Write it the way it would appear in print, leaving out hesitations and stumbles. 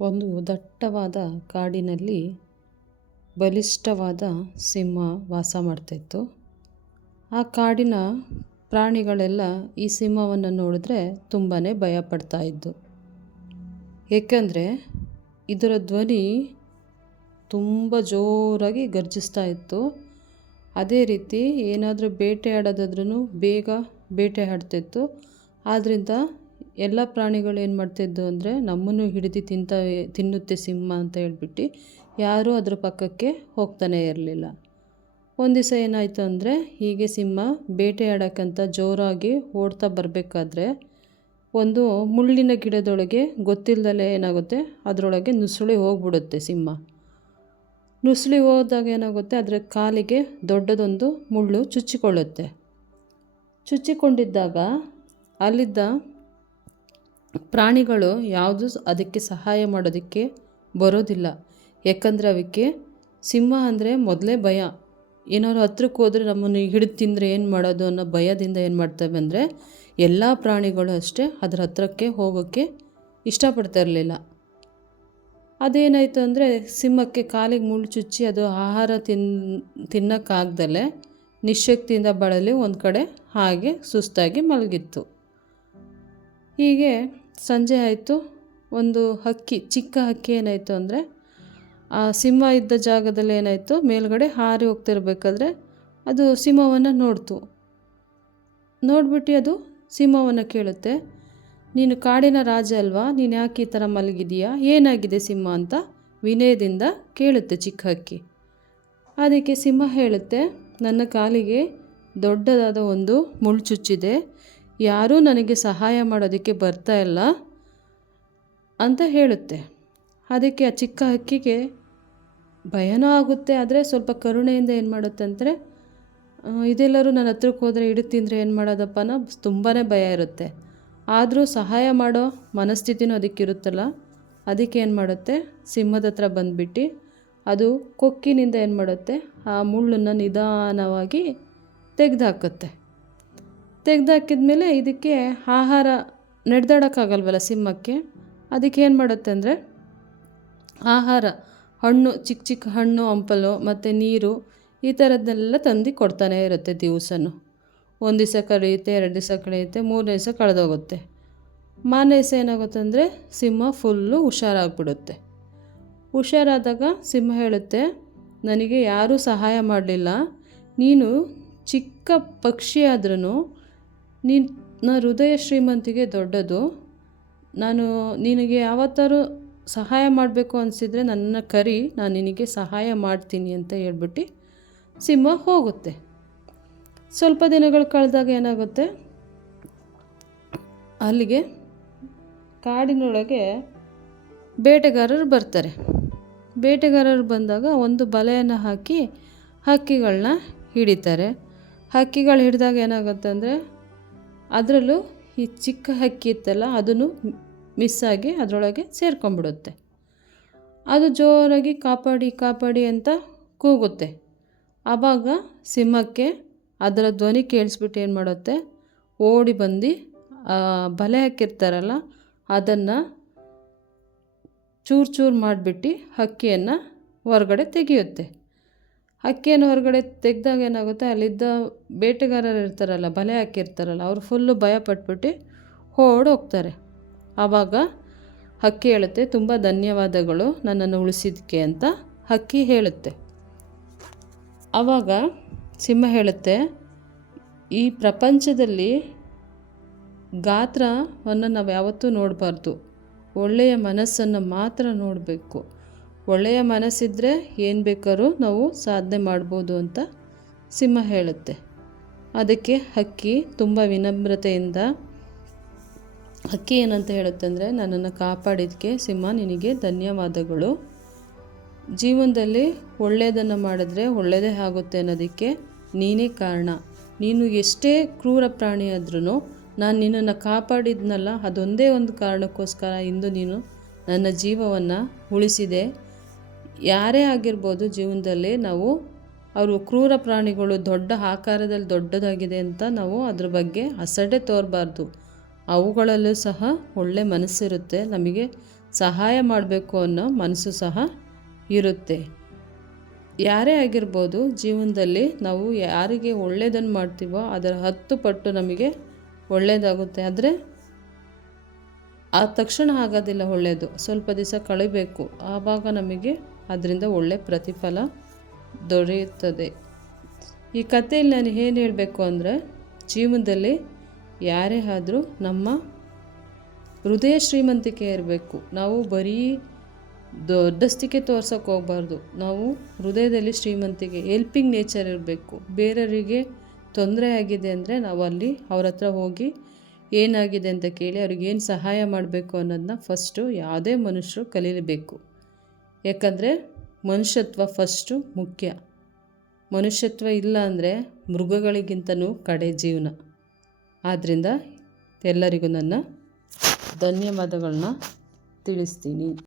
ಒಂದು ದಟ್ಟವಾದ ಕಾಡಿನಲ್ಲಿ ಬಲಿಷ್ಠವಾದ ಸಿಂಹ ವಾಸ ಮಾಡ್ತಾಯಿತ್ತು. ಆ ಕಾಡಿನ ಪ್ರಾಣಿಗಳೆಲ್ಲ ಈ ಸಿಂಹವನ್ನು ನೋಡಿದ್ರೆ ತುಂಬಾ ಭಯಪಡ್ತಾ ಇದ್ದು. ಏಕೆಂದರೆ ಇದರ ಧ್ವನಿ ತುಂಬ ಜೋರಾಗಿ ಗರ್ಜಿಸ್ತಾ ಇತ್ತು. ಅದೇ ರೀತಿ ಏನಾದರೂ ಬೇಟೆಯಾಡೋದಾದ್ರೂ ಬೇಗ ಬೇಟೆಯಾಡ್ತಿತ್ತು. ಆದ್ದರಿಂದ ಎಲ್ಲ ಪ್ರಾಣಿಗಳು ಏನು ಮಾಡ್ತಿದ್ದು ಅಂದರೆ ನಮ್ಮನ್ನು ಹಿಡಿದು ತಿನ್ನುತ್ತೆ ಸಿಂಹ ಅಂತ ಹೇಳ್ಬಿಟ್ಟು ಯಾರೂ ಅದ್ರ ಪಕ್ಕಕ್ಕೆ ಹೋಗ್ತಾನೆ ಇರಲಿಲ್ಲ. ಒಂದು ದಿವಸ ಏನಾಯಿತು ಅಂದರೆ ಹೀಗೆ ಸಿಂಹ ಬೇಟೆಯಾಡೋಕ್ಕಂತ ಜೋರಾಗಿ ಓಡ್ತಾ ಬರಬೇಕಾದ್ರೆ ಒಂದು ಮುಳ್ಳಿನ ಗಿಡದೊಳಗೆ ಗೊತ್ತಿಲ್ಲದಲೇ ಏನಾಗುತ್ತೆ, ಅದರೊಳಗೆ ನುಸುಳಿ ಹೋಗ್ಬಿಡುತ್ತೆ ಸಿಂಹ. ನುಸುಳಿ ಹೋದಾಗ ಏನಾಗುತ್ತೆ, ಅದರ ಕಾಲಿಗೆ ದೊಡ್ಡದೊಂದು ಮುಳ್ಳು ಚುಚ್ಚಿಕೊಳ್ಳುತ್ತೆ. ಚುಚ್ಚಿಕೊಂಡಿದ್ದಾಗ ಅಲ್ಲಿದ್ದ ಪ್ರಾಣಿಗಳು ಯಾವುದು ಅದಕ್ಕೆ ಸಹಾಯ ಮಾಡೋದಕ್ಕೆ ಬರೋದಿಲ್ಲ. ಯಾಕಂದರೆ ಅವಕ್ಕೆ ಸಿಂಹ ಅಂದರೆ ಮೊದಲೇ ಭಯ. ಏನಾದ್ರು ಹತ್ರಕ್ಕೆ ಹೋದರೆ ನಮ್ಮನ್ನು ಹಿಡಿದು ತಿಂದರೆ ಏನು ಮಾಡೋದು ಅನ್ನೋ ಭಯದಿಂದ ಏನು ಮಾಡ್ತವೆ ಅಂದರೆ ಎಲ್ಲ ಪ್ರಾಣಿಗಳು ಅಷ್ಟೇ ಅದರ ಹತ್ರಕ್ಕೆ ಹೋಗೋಕ್ಕೆ ಇಷ್ಟಪಡ್ತಾ ಇರಲಿಲ್ಲ. ಅದೇನಾಯಿತು ಅಂದರೆ ಸಿಂಹಕ್ಕೆ ಕಾಲಿಗೆ ಮುಳ್ಳು ಚುಚ್ಚಿ ಅದು ಆಹಾರ ತಿನ್ನೋಕ್ಕಾಗ್ದಲೇ ನಿಶ್ಶಕ್ತಿಯಿಂದ ಬಳಲಿ ಒಂದು ಕಡೆ ಹಾಗೆ ಸುಸ್ತಾಗಿ ಮಲಗಿತ್ತು. ಹೀಗೆ ಸಂಜೆ ಆಯಿತು. ಒಂದು ಹಕ್ಕಿ, ಚಿಕ್ಕ ಹಕ್ಕಿ ಏನಾಯಿತು ಅಂದರೆ ಆ ಸಿಂಹ ಇದ್ದ ಜಾಗದಲ್ಲಿ ಏನಾಯಿತು, ಮೇಲ್ಗಡೆ ಹಾರಿ ಹೋಗ್ತಿರ್ಬೇಕಾದ್ರೆ ಅದು ಸಿಂಹವನ್ನು ನೋಡ್ತು. ನೋಡ್ಬಿಟ್ಟು ಅದು ಸಿಂಹವನ್ನು ಕೇಳುತ್ತೆ, ನೀನು ಕಾಡಿನ ರಾಜ ಅಲ್ವಾ, ನೀನು ಯಾಕೆ ಈ ಥರ ಮಲಗಿದೀಯಾ, ಏನಾಗಿದೆ ಸಿಂಹ ಅಂತ ವಿನಯದಿಂದ ಕೇಳುತ್ತೆ ಚಿಕ್ಕ ಹಕ್ಕಿ. ಅದಕ್ಕೆ ಸಿಂಹ ಹೇಳುತ್ತೆ, ನನ್ನ ಕಾಲಿಗೆ ದೊಡ್ಡದಾದ ಒಂದು ಮುಳ್ಳು ಚುಚ್ಚಿದೆ, ಯಾರೂ ನನಗೆ ಸಹಾಯ ಮಾಡೋದಕ್ಕೆ ಬರ್ತಾ ಇಲ್ಲ ಅಂತ ಹೇಳುತ್ತೆ. ಅದಕ್ಕೆ ಆ ಚಿಕ್ಕ ಹಕ್ಕಿಗೆ ಭಯನೂ ಆಗುತ್ತೆ, ಆದರೆ ಸ್ವಲ್ಪ ಕರುಣೆಯಿಂದ ಏನು ಮಾಡುತ್ತೆ ಅಂದರೆ ಇದೆಲ್ಲರೂ ನನ್ನ ಹತ್ರಕ್ಕೆ ಹೋದರೆ ಹಿಡಿದು ತಿಂದರೆ ಏನು ಮಾಡೋದಪ್ಪ ಅನ್ನೋ ತುಂಬಾ ಭಯ ಇರುತ್ತೆ. ಆದರೂ ಸಹಾಯ ಮಾಡೋ ಮನಸ್ಥಿತಿನೂ ಅದಕ್ಕಿರುತ್ತಲ್ಲ, ಅದಕ್ಕೆ ಏನು ಮಾಡುತ್ತೆ, ಸಿಂಹದ ಹತ್ರ ಬಂದುಬಿಟ್ಟು ಅದು ಕೊಕ್ಕಿನಿಂದ ಏನು ಮಾಡುತ್ತೆ, ಆ ಮುಳ್ಳನ್ನು ನಿಧಾನವಾಗಿ ತೆಗೆದುಹಾಕುತ್ತೆ. ತೆಗೆದುಹಾಕಿದ್ಮೇಲೆ ಇದಕ್ಕೆ ಆಹಾರ ನಡೆದಾಡೋಕ್ಕಾಗಲ್ವಲ್ಲ ಸಿಂಹಕ್ಕೆ, ಅದಕ್ಕೆ ಏನು ಮಾಡುತ್ತೆ ಅಂದರೆ ಆಹಾರ, ಹಣ್ಣು, ಚಿಕ್ಕ ಚಿಕ್ಕ ಹಣ್ಣು ಹಂಪಲು ಮತ್ತು ನೀರು ಈ ಥರದ್ದನ್ನೆಲ್ಲ ತಂದು ಕೊಡ್ತಾನೇ ಇರುತ್ತೆ ದಿವಸನೂ. ಒಂದು ದಿವಸ ಕಳೆಯುತ್ತೆ, 2 ದಿವಸ ಕಳೆಯುತ್ತೆ, 3ನೇ ದಿವಸ ಕಳೆದೋಗುತ್ತೆ. ಮಾರನೇ ದಿವಸ ಏನಾಗುತ್ತೆ ಅಂದರೆ ಸಿಂಹ ಫುಲ್ಲು ಹುಷಾರಾಗ್ಬಿಡುತ್ತೆ. ಹುಷಾರಾದಾಗ ಸಿಂಹ ಹೇಳುತ್ತೆ, ನನಗೆ ಯಾರೂ ಸಹಾಯ ಮಾಡಲಿಲ್ಲ, ನೀನು ಚಿಕ್ಕ ಪಕ್ಷಿ ಆದ್ರೂ ನಿನ್ನ ಹೃದಯ ಶ್ರೀಮಂತಿಗೆ ದೊಡ್ಡದು, ನಿನಗೆ ಯಾವತ್ತಾರು ಸಹಾಯ ಮಾಡಬೇಕು ಅನಿಸಿದರೆ ನನ್ನ ಕರಿ, ನಾನು ನಿನಗೆ ಸಹಾಯ ಮಾಡ್ತೀನಿ ಅಂತ ಹೇಳ್ಬಿಟ್ಟು ಸಿಂಹ ಹೋಗುತ್ತೆ. ಸ್ವಲ್ಪ ದಿನಗಳು ಕಳೆದಾಗ ಏನಾಗುತ್ತೆ, ಅಲ್ಲಿಗೆ ಕಾಡಿನೊಳಗೆ ಬೇಟೆಗಾರರು ಬರ್ತಾರೆ. ಬೇಟೆಗಾರರು ಬಂದಾಗ ಒಂದು ಬಲೆಯನ್ನು ಹಾಕಿ ಹಕ್ಕಿಗಳನ್ನ ಹಿಡಿತಾರೆ. ಹಕ್ಕಿಗಳು ಹಿಡಿದಾಗ ಏನಾಗುತ್ತೆ ಅಂದರೆ ಅದರಲ್ಲೂ ಈ ಚಿಕ್ಕ ಹಕ್ಕಿ ಇತ್ತಲ್ಲ ಅದನ್ನು ಮಿಸ್ಸಾಗಿ ಅದರೊಳಗೆ ಸೇರ್ಕೊಂಡ್ಬಿಡುತ್ತೆ. ಅದು ಜೋರಾಗಿ ಕಾಪಾಡಿ ಕಾಪಾಡಿ ಅಂತ ಕೂಗುತ್ತೆ. ಆವಾಗ ಸಿಂಹಕ್ಕೆ ಅದರ ಧ್ವನಿ ಕೇಳಿಸ್ಬಿಟ್ಟು ಏನು ಮಾಡುತ್ತೆ, ಓಡಿ ಬಂದು ಬಲೆ ಹಾಕಿರ್ತಾರಲ್ಲ ಅದನ್ನು ಚೂರು ಚೂರು ಮಾಡಿಬಿಟ್ಟು ಹಕ್ಕಿಯನ್ನು ಹೊರಗಡೆ ತೆಗೆಯುತ್ತೆ. ಹಕ್ಕಿಯನ್ನು ಹೊರಗಡೆ ತೆಗೆದಾಗ ಏನಾಗುತ್ತೆ, ಅಲ್ಲಿದ್ದ ಬೇಟೆಗಾರರು ಇರ್ತಾರಲ್ಲ, ಬಲೆ ಹಾಕಿರ್ತಾರಲ್ಲ, ಅವರು ಫುಲ್ಲು ಭಯಪಟ್ಬಿಟ್ಟು ಹೋಗ್ತಾರೆ. ಆವಾಗ ಹಕ್ಕಿ ಹೇಳುತ್ತೆ, ತುಂಬ ಧನ್ಯವಾದಗಳು ನನ್ನನ್ನು ಉಳಿಸಿದ್ದಕ್ಕೆ ಅಂತ ಹಕ್ಕಿ ಹೇಳುತ್ತೆ. ಆವಾಗ ಸಿಂಹ ಹೇಳುತ್ತೆ, ಈ ಪ್ರಪಂಚದಲ್ಲಿ ಗಾತ್ರವನ್ನು ನಾವು ಯಾವತ್ತೂ ನೋಡಬಾರ್ದು, ಒಳ್ಳೆಯ ಮನಸ್ಸನ್ನು ಮಾತ್ರ ನೋಡಬೇಕು. ಒಳ್ಳೆಯ ಮನಸ್ಸಿದ್ರೆ ಏನು ಬೇಕಾದ್ರೂ ನಾವು ಸಾಧನೆ ಮಾಡ್ಬೋದು ಅಂತ ಸಿಂಹ ಹೇಳುತ್ತೆ. ಅದಕ್ಕೆ ಹಕ್ಕಿ ತುಂಬ ವಿನಮ್ರತೆಯಿಂದ ಹಕ್ಕಿ ಏನಂತ ಹೇಳುತ್ತೆ ಅಂದರೆ, ನನ್ನನ್ನು ಕಾಪಾಡಿದ್ದಕ್ಕೆ ಸಿಂಹ ನಿನಗೆ ಧನ್ಯವಾದಗಳು. ಜೀವನದಲ್ಲಿ ಒಳ್ಳೆಯದನ್ನು ಮಾಡಿದ್ರೆ ಒಳ್ಳೆಯದೇ ಆಗುತ್ತೆ ಅನ್ನೋದಕ್ಕೆ ನೀನೇ ಕಾರಣ. ನೀನು ಎಷ್ಟೇ ಕ್ರೂರ ಪ್ರಾಣಿ ಆದ್ರೂ ನಾನು ನಿನ್ನನ್ನು ಕಾಪಾಡಿದ್ನಲ್ಲ, ಅದೊಂದೇ ಒಂದು ಕಾರಣಕ್ಕೋಸ್ಕರ ಇಂದು ನೀನು ನನ್ನ ಜೀವವನ್ನು ಉಳಿಸಿದೆ. ಯಾರೇ ಆಗಿರ್ಬೋದು ಜೀವನದಲ್ಲಿ, ನಾವು ಅವರು ಕ್ರೂರ ಪ್ರಾಣಿಗಳು ದೊಡ್ಡ ಆಕಾರದಲ್ಲಿ ದೊಡ್ಡದಾಗಿದೆ ಅಂತ ನಾವು ಅದ್ರ ಬಗ್ಗೆ ಅಸಡ್ಡೆ ತೋರಬಾರ್ದು. ಅವುಗಳಲ್ಲೂ ಸಹ ಒಳ್ಳೆ ಮನಸ್ಸಿರುತ್ತೆ, ನಮಗೆ ಸಹಾಯ ಮಾಡಬೇಕು ಅನ್ನೋ ಮನಸ್ಸು ಸಹ ಇರುತ್ತೆ. ಯಾರೇ ಆಗಿರ್ಬೋದು, ಜೀವನದಲ್ಲಿ ನಾವು ಯಾರಿಗೆ ಒಳ್ಳೆಯದನ್ನು ಮಾಡ್ತೀವೋ ಅದರ 10 ಪಟ್ಟು ನಮಗೆ ಒಳ್ಳೆಯದಾಗುತ್ತೆ. ಆದರೆ ಆ ತಕ್ಷಣ ಆಗೋದಿಲ್ಲ ಒಳ್ಳೆಯದು, ಸ್ವಲ್ಪ ದಿವಸ ಕಳಿಬೇಕು. ಆವಾಗ ನಮಗೆ ಅದರಿಂದ ಒಳ್ಳೆಯ ಪ್ರತಿಫಲ ದೊರೆಯುತ್ತದೆ. ಈ ಕಥೆಯಲ್ಲಿ ನಾನು ಏನು ಹೇಳಬೇಕು ಅಂದರೆ, ಜೀವನದಲ್ಲಿ ಯಾರೇ ಆದರೂ ನಮ್ಮ ಹೃದಯ ಶ್ರೀಮಂತಿಕೆ ಇರಬೇಕು. ನಾವು ಬರೀ ದೊಡ್ಡಸ್ತಿಕೆ ತೋರ್ಸೋಕ್ಕೆ ಹೋಗಬಾರ್ದು. ನಾವು ಹೃದಯದಲ್ಲಿ ಶ್ರೀಮಂತಿಕೆ, ಹೆಲ್ಪಿಂಗ್ ನೇಚರ್ ಇರಬೇಕು. ಬೇರೆಯವರಿಗೆ ತೊಂದರೆ ಆಗಿದೆ ಅಂದರೆ ನಾವು ಅಲ್ಲಿ ಅವ್ರ ಹತ್ರ ಹೋಗಿ ಏನಾಗಿದೆ ಅಂತ ಕೇಳಿ ಅವ್ರಿಗೇನು ಸಹಾಯ ಮಾಡಬೇಕು ಅನ್ನೋದನ್ನ ಫಸ್ಟು ಯಾವುದೇ ಮನುಷ್ಯರು ಕಲೀಲೇಬೇಕು. ಯಾಕಂದರೆ ಮನುಷ್ಯತ್ವ ಫಸ್ಟು ಮುಖ್ಯ. ಮನುಷ್ಯತ್ವ ಇಲ್ಲ ಅಂದರೆ ಮೃಗಗಳಿಗಿಂತನೂ ಕಡೆ ಜೀವನ. ಆದ್ದರಿಂದ ಎಲ್ಲರಿಗೂ ನನ್ನ ಧನ್ಯವಾದಗಳನ್ನ ತಿಳಿಸ್ತೀನಿ.